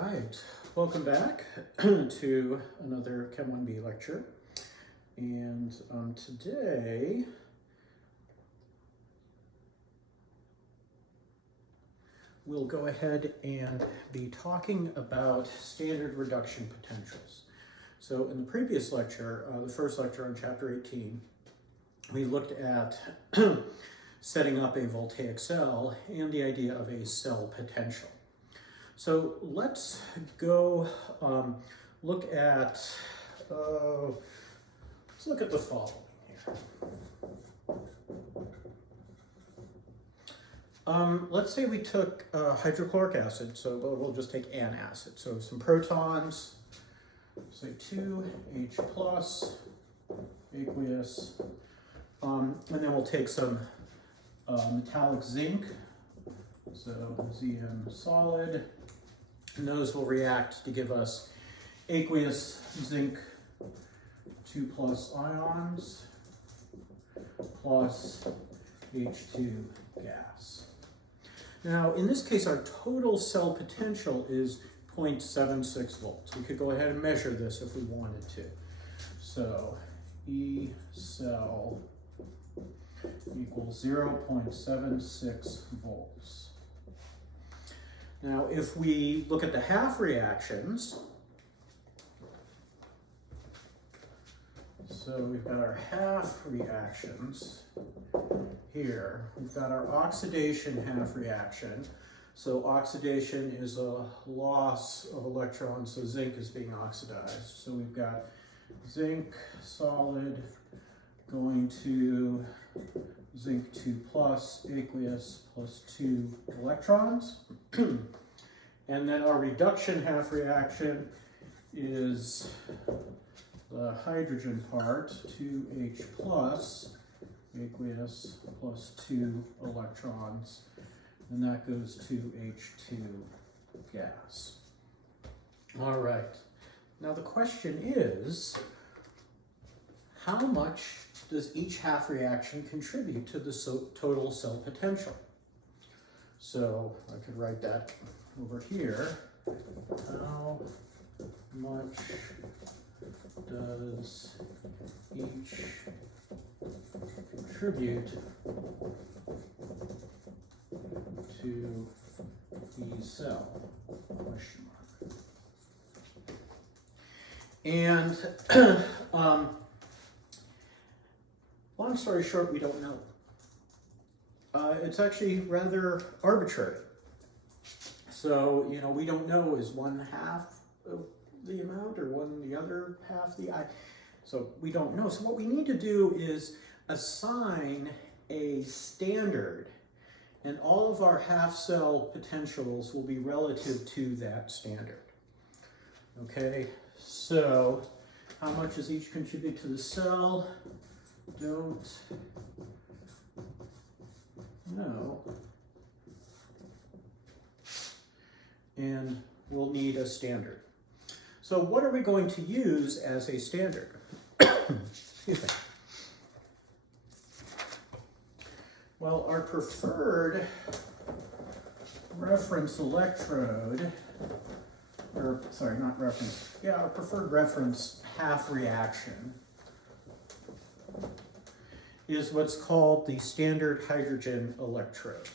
right, welcome back to another Chem 1B lecture. And today, we'll go ahead and be talking about standard reduction potentials. So in the previous lecture, the first lecture on chapter 18, we looked at setting up a voltaic cell and the idea of a cell potential. So let's go look at the following here. Let's say we took hydrochloric acid, so we'll just take an acid. So some protons, say 2H plus, aqueous, and then we'll take some metallic zinc, so Zn solid, and those will react to give us aqueous zinc 2 plus ions plus H2 gas. Now, in this case, our total cell potential is 0.76 volts. We could go ahead and measure this if we wanted to. So E cell equals 0.76 volts. Now, if we look at the half reactions, so we've got our half reactions here. We've got our oxidation half reaction. So oxidation is a loss of electrons, so zinc is being oxidized. So we've got zinc solid going to zinc 2 plus, aqueous plus 2 electrons. And then our reduction half reaction is the hydrogen part, 2H plus, aqueous plus 2 electrons, and that goes to H2 gas. All right, now the question is, how much does each half reaction contribute to the total cell potential? So I could write that over here. How much does each contribute to the cell? Question mark. And long story short, we don't know. It's actually rather arbitrary. So, we don't know, is one half of the amount or the other half the I? So we don't know. So what we need to do is assign a standard, and all of our half cell potentials will be relative to that standard. Okay, so how much does each contribute to the cell? Don't know. And we'll need a standard. So what are we going to use as a standard? Excuse me. Well, our preferred reference electrode, or sorry, not reference, yeah, our preferred reference half reaction is what's called the standard hydrogen electrode.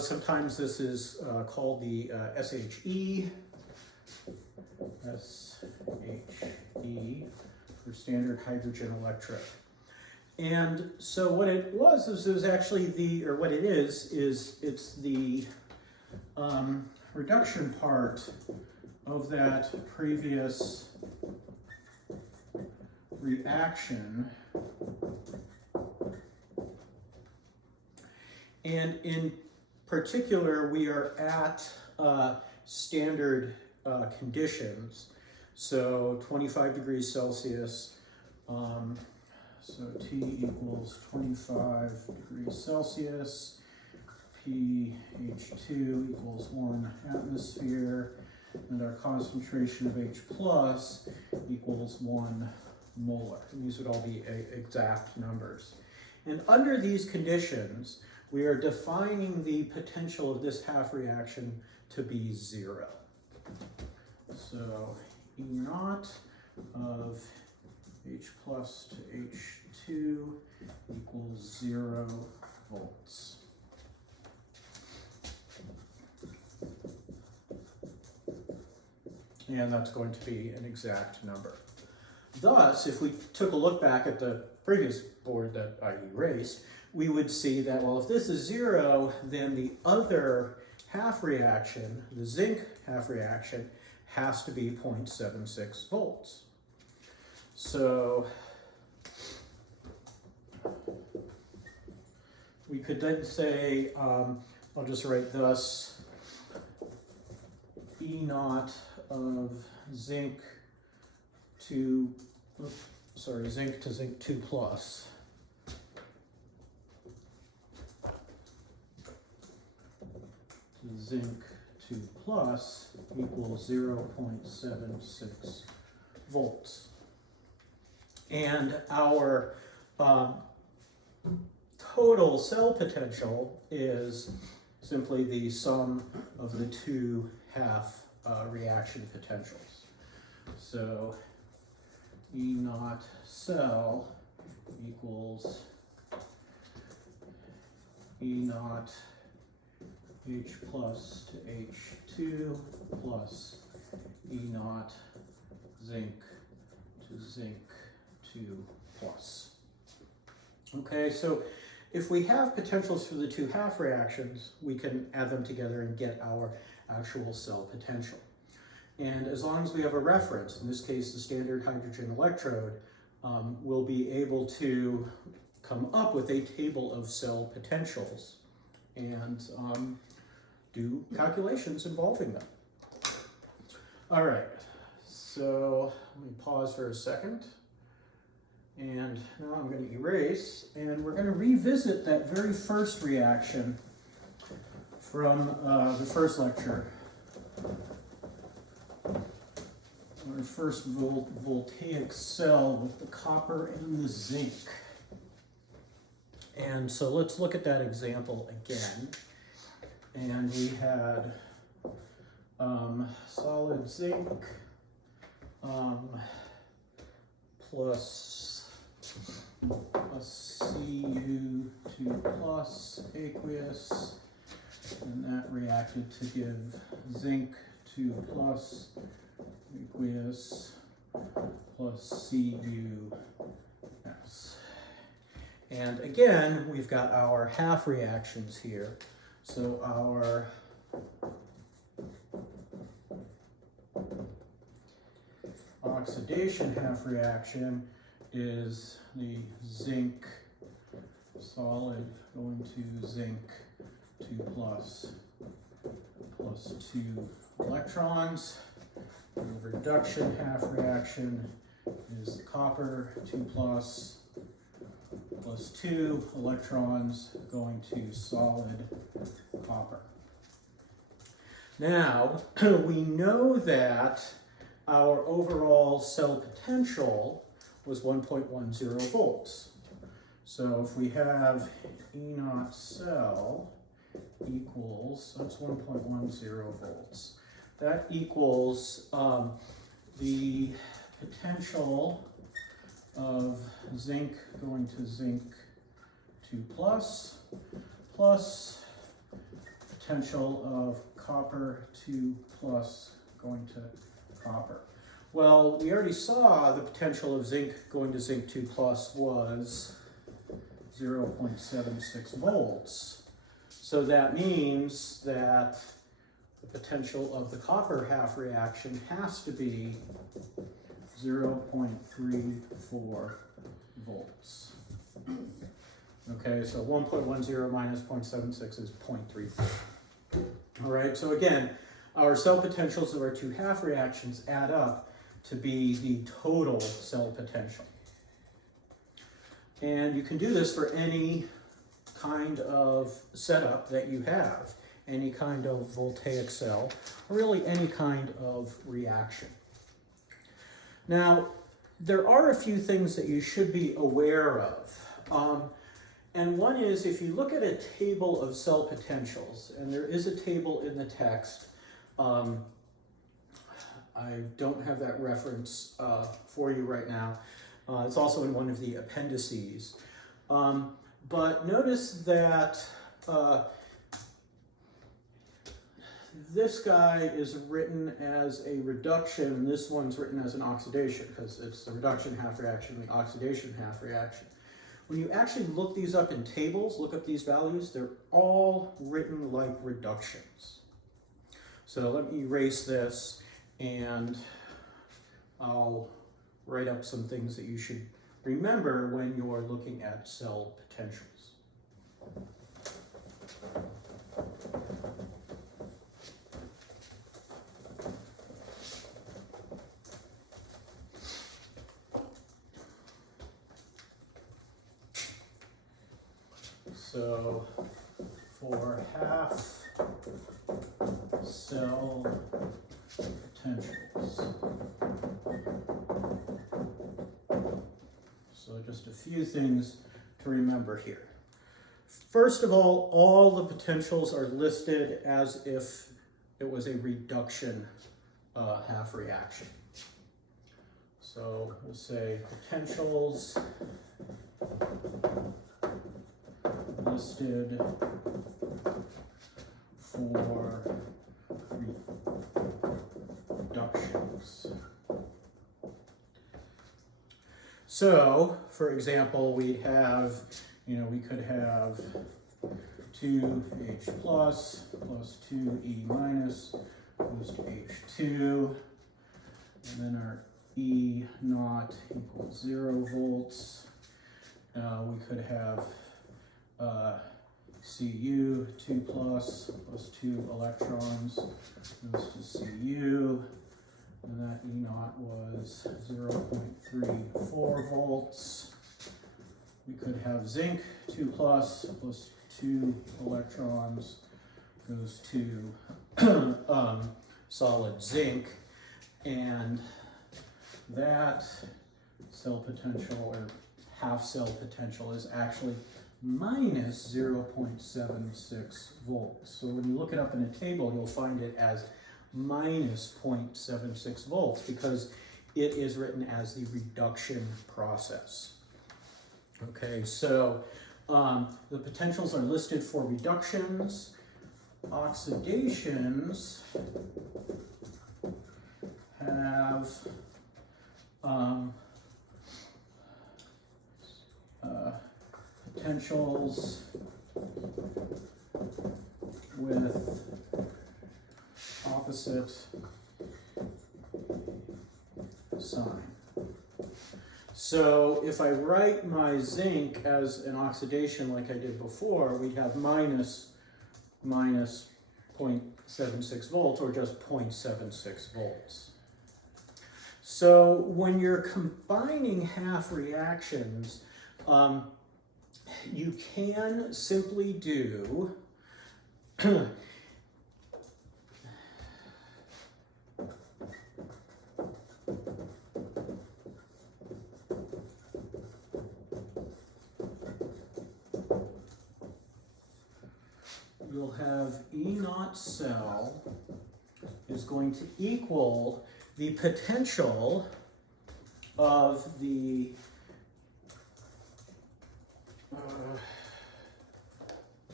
Sometimes this is called the SHE for standard hydrogen electrode. And so what it was actually it's the reduction part of that previous reaction And in particular, we are at standard conditions. So 25 degrees Celsius, so T equals 25 degrees Celsius, pH2 equals 1 atmosphere, and our concentration of H plus equals 1 molar. And these would all be exact numbers. And under these conditions, we are defining the potential of this half reaction to be 0. So E naught of H plus to H2 equals 0 volts. And that's going to be an exact number. Thus, if we took a look back at the previous board that I erased, we would see that, well, if this is 0, then the other half reaction, the zinc half reaction, has to be 0.76 volts. So we could then say, I'll just write thus, E naught of zinc to, zinc to zinc 2 plus to zinc 2 plus equals 0.76 volts. And our total cell potential is simply the sum of the two half reaction potentials. So E naught cell equals E naught H plus to H2 plus E naught zinc to zinc 2 plus. Okay, so if we have potentials for the two half reactions, we can add them together and get our actual cell potential. And as long as we have a reference, in this case the standard hydrogen electrode, we'll be able to come up with a table of cell potentials and do calculations involving them. All right, so let me pause for a second. And now I'm going to erase, and we're going to revisit that very first reaction from the first lecture. Our first voltaic cell with the copper and the zinc. And so let's look at that example again. And we had solid zinc plus Cu2 plus aqueous, and that reacted to give zinc 2 plus aqueous plus Cu(S). And again, we've got our half reactions here. So our oxidation half reaction is the zinc solid going to zinc 2 plus 2 electrons. The reduction half reaction is the copper 2 plus 2 electrons going to solid copper. Now, we know that our overall cell potential was 1.10 volts. So if we have E naught cell equals, that's 1.10 volts. That equals the potential of zinc going to zinc 2 plus potential of copper 2 plus going to copper. Well, we already saw the potential of zinc going to zinc 2 plus was 0.76 volts. So that means that the potential of the copper half reaction has to be 0.34 volts. Okay, so 1.10 minus 0.76 is 0.34. All right, so again, our cell potentials of our two half reactions add up to be the total cell potential. And you can do this for any kind of setup that you have, any kind of voltaic cell, or really any kind of reaction. Now, there are a few things that you should be aware of. And one is, if you look at a table of cell potentials, and there is a table in the text, I don't have that reference for you right now. It's also in one of the appendices. But notice that this guy is written as a reduction, this one's written as an oxidation, because it's the reduction half reaction, the oxidation half reaction. When you actually look these up in tables, look up these values, they're all written like reductions. So let me erase this, and I'll write up some things that you should remember when you're looking at cell potentials. So for half cell potentials, so just a few things to remember here. First of all the potentials are listed as if it was a reduction half reaction. So we'll say potentials listed for reductions. So, for example, we have, we could have 2H plus 2E minus goes to H2, and then our E naught equals 0 volts. We could have Cu 2 plus 2 electrons goes to Cu, and that E naught was 0.34 volts. We could have zinc 2 plus 2 electrons goes to solid zinc, and that cell potential, or half cell potential, is actually minus 0.76 volts. So when you look it up in a table, you'll find it as minus 0.76 volts because it is written as the reduction process. Okay, so the potentials are listed for reductions. Oxidations have potentials with opposite sign. So if I write my zinc as an oxidation like I did before, we'd have minus 0.76 volts, or just 0.76 volts. So when you're combining half reactions, you can simply do you'll have E naught cell is going to equal the potential of the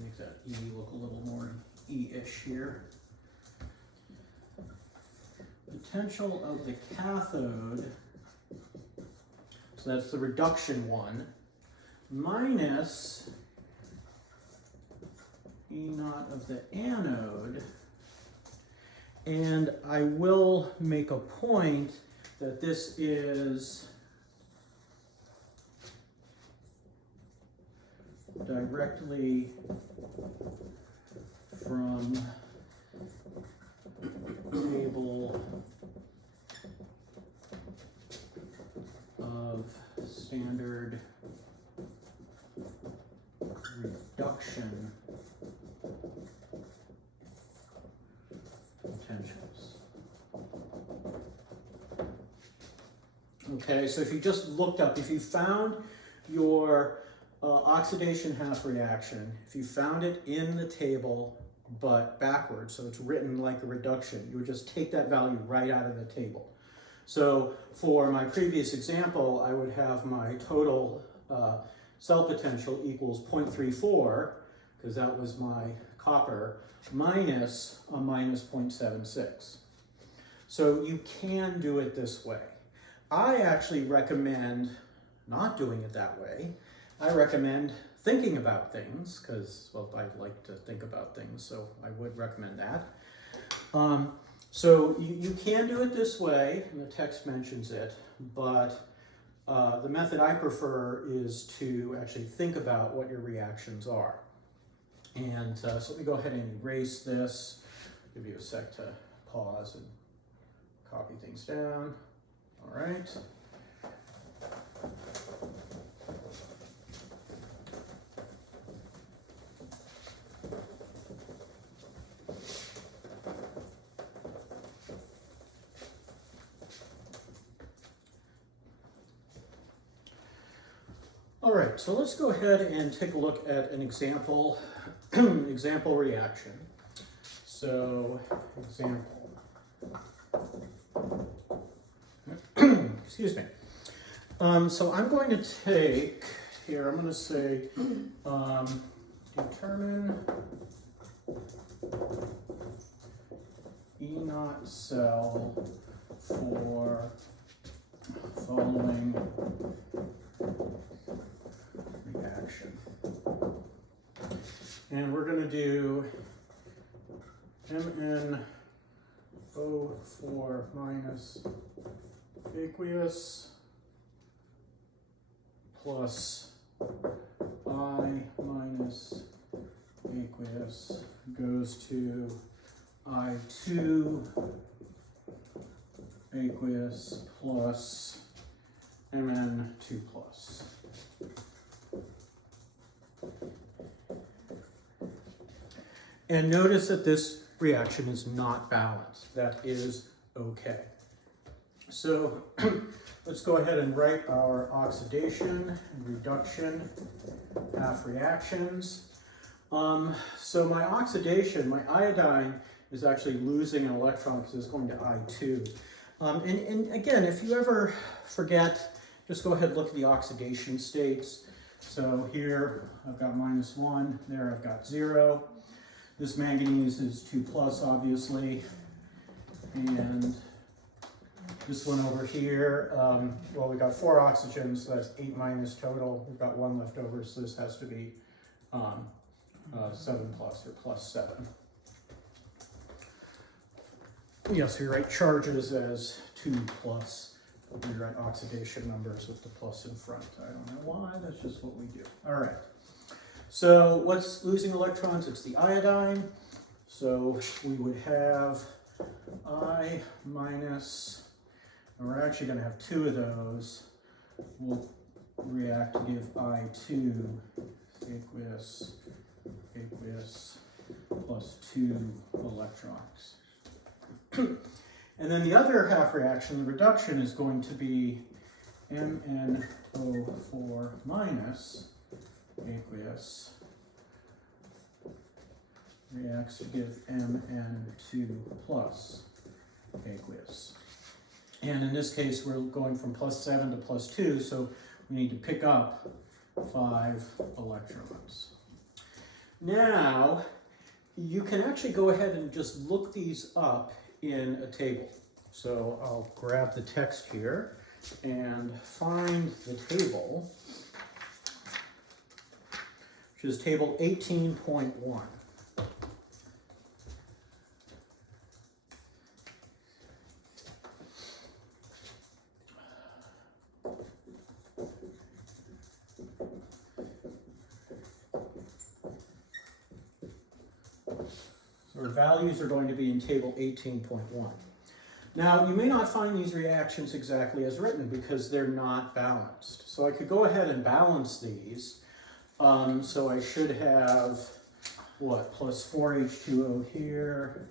make that E look a little more E-ish here. Potential of the cathode, so that's the reduction one, minus E naught of the anode. And I will make a point that this is directly from table of standard reduction potentials. Okay, so if you just looked up, if you found your oxidation half reaction, if you found it in the table but backwards, so it's written like a reduction, you would just take that value right out of the table. So for my previous example, I would have my total cell potential equals 0.34, because that was my copper, minus a minus 0.76. So you can do it this way. I actually recommend not doing it that way. I recommend thinking about things, because, well, I like to think about things, so I would recommend that. So you can do it this way, and the text mentions it, but the method I prefer is to actually think about what your reactions are. And so let me go ahead and erase this. Give you a sec to pause and copy things down. All right. All right, so let's go ahead and take a look at an example, example reaction. So, example. Excuse me. So I'm going to take, here, I'm going to say, determine E0 cell for following reaction. And we're going to do MnO4 minus aqueous plus I minus aqueous goes to I2 aqueous plus Mn2 plus. And notice that this reaction is not balanced. That is okay. So let's go ahead and write our oxidation and reduction half reactions. So my oxidation, my iodine, is actually losing an electron because it's going to I2. And again, if you ever forget, just go ahead and look at the oxidation states. So here I've got -1, there I've got 0. This manganese is 2 plus, obviously. And this one over here, well, we got 4 oxygens, so that's 8 minus total. We've got 1 left over, so this has to be 7 plus or +7. Yes, we write charges as 2 plus. We write oxidation numbers with the plus in front. I don't know why, that's just what we do. All right. So what's losing electrons? It's the iodine. So we would have I minus, and we're actually going to have 2 of those. We'll react to give I2 aqueous plus 2 electrons. And then the other half reaction, the reduction, is going to be MnO4 minus aqueous reacts to give Mn2 plus aqueous. And in this case, we're going from +7 to +2, so we need to pick up 5 electrons. Now, you can actually go ahead and just look these up in a table. So I'll grab the text here and find the table, which is table 18.1. or values are going to be in table 18.1. Now, you may not find these reactions exactly as written because they're not balanced. So I could go ahead and balance these. So I should have, what, plus 4H2O here.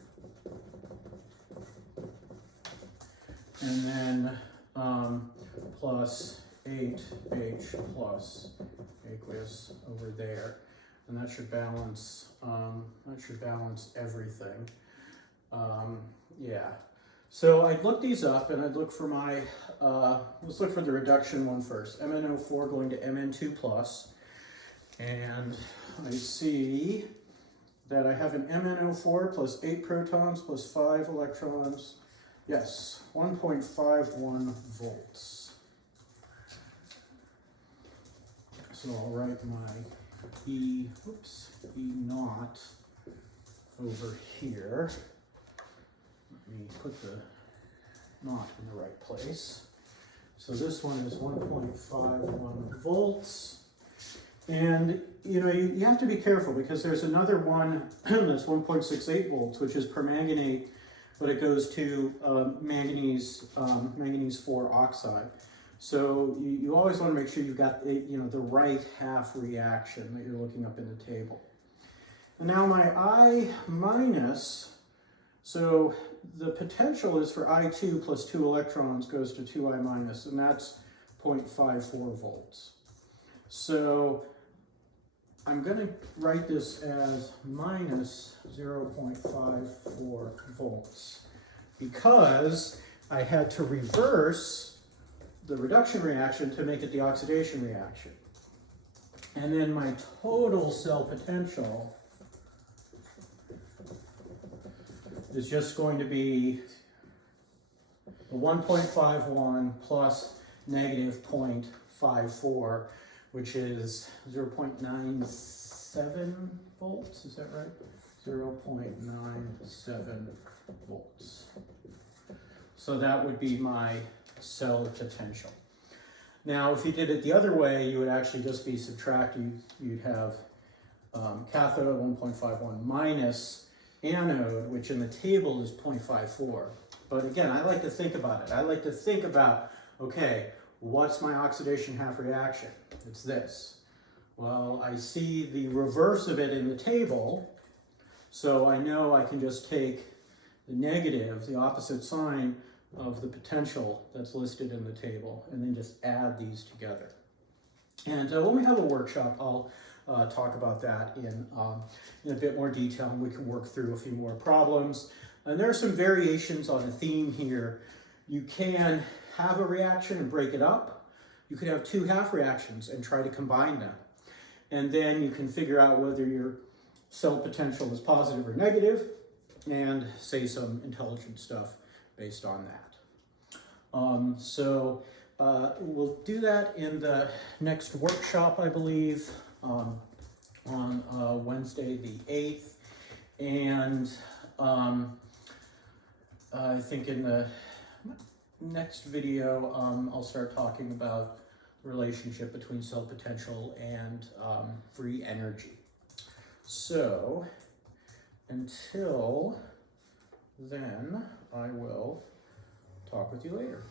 And then plus 8H plus aqueous over there. And that should balance everything. Yeah. So I'd look these up and I'd look for my, let's look for the reduction one first. MnO4 going to Mn2 plus. And I see that I have an MnO4 plus 8 protons plus 5 electrons. Yes, 1.51 volts. So I'll write my E naught over here. Let me put the naught in the right place. So this one is 1.51 volts. And you know, you have to be careful because there's another one that's 1.68 volts, which is permanganate, but it goes to manganese 4 oxide. So you always want to make sure you've got the right half reaction that you're looking up in the table. And now my I minus, so the potential is for I2 plus 2 electrons goes to 2I minus, and that's 0.54 volts. So I'm going to write this as minus 0.54 volts because I had to reverse the reduction reaction to make it the oxidation reaction. And then my total cell potential is just going to be 1.51 plus negative 0.54, which is 0.97 volts, is that right? 0.97 volts. So that would be my cell potential. Now, if you did it the other way, you would actually just be subtracting. You'd have cathode 1.51 minus anode, which in the table is 0.54. But again, I like to think about it. I like to think about, okay, what's my oxidation half reaction? It's this. Well, I see the reverse of it in the table, so I know I can just take the negative, the opposite sign of the potential that's listed in the table, and then just add these together. And when we have a workshop, I'll talk about that in a bit more detail, and we can work through a few more problems. And there are some variations on a theme here. You can have a reaction and break it up. You could have 2 half reactions and try to combine them. And then you can figure out whether your cell potential is positive or negative, and say some intelligent stuff based on that. We'll do that in the next workshop, I believe, on Wednesday the 8th. And I think in the next video, I'll start talking about the relationship between cell potential and free energy. So until then, I will talk with you later.